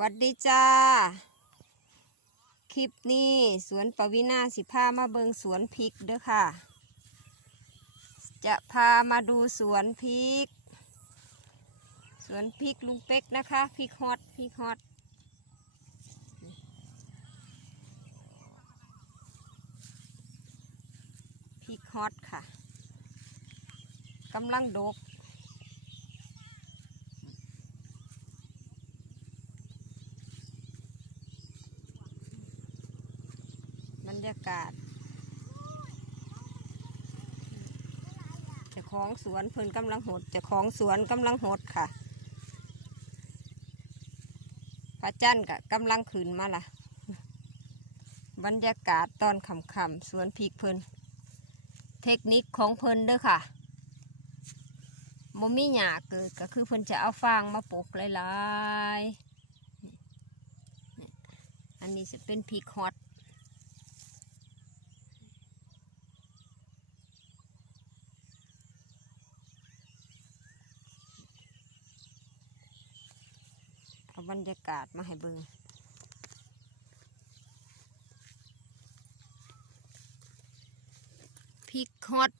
วัดดีจ้า คลิปนี้สวนปวินาสิพามาเบิงสวนพริกเด้อค่ะ จะพามาดูสวนพริก สวนพริกลุงเป๊กนะคะพริกฮอตพริกฮอตพริกฮอตค่ะกำลังดก รรยากาศจ้าของสวนเพิ่นกำลังหดจ้าของสวนกำลังหดค่ะ พระจันทร์กะกำลังขึ้นมาล่ะ บรรยากาศตอนค่ำๆสวนพริกเพิ่นเทคนิคของเพิ่นเด้อค่ะมมีหยาเกิดก็คือเพิ่นจะเอาฟางมาปลูกหลายๆอันนี้จะเป็นพริกฮอต บรรยากาศมาให้เบิงพริกฮอต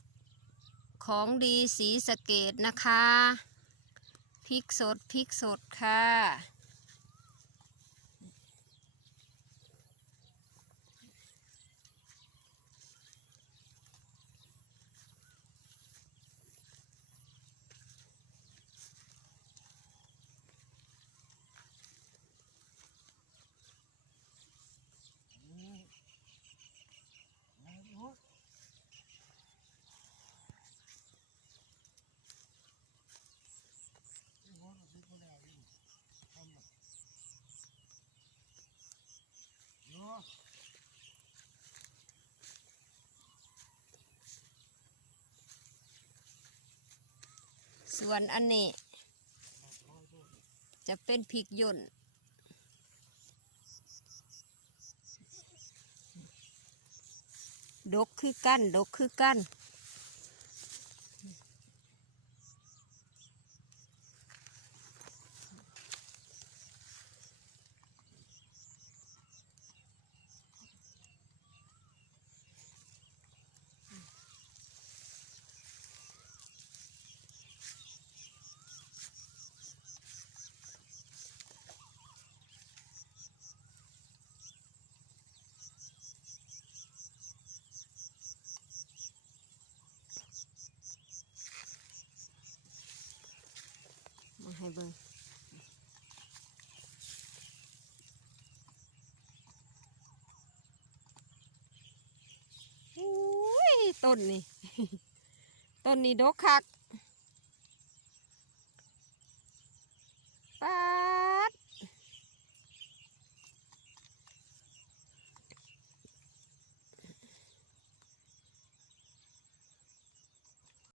ของดีสีสะเกตนะคะ พริกสด พริกสดค่ะ ส่วนอันนี้ จะเป็นพริกย่นดกคือกั้นดกคือกั้น ให้เบิ่งอุ้ยต้นนี่ ต้นนี้ดกคัก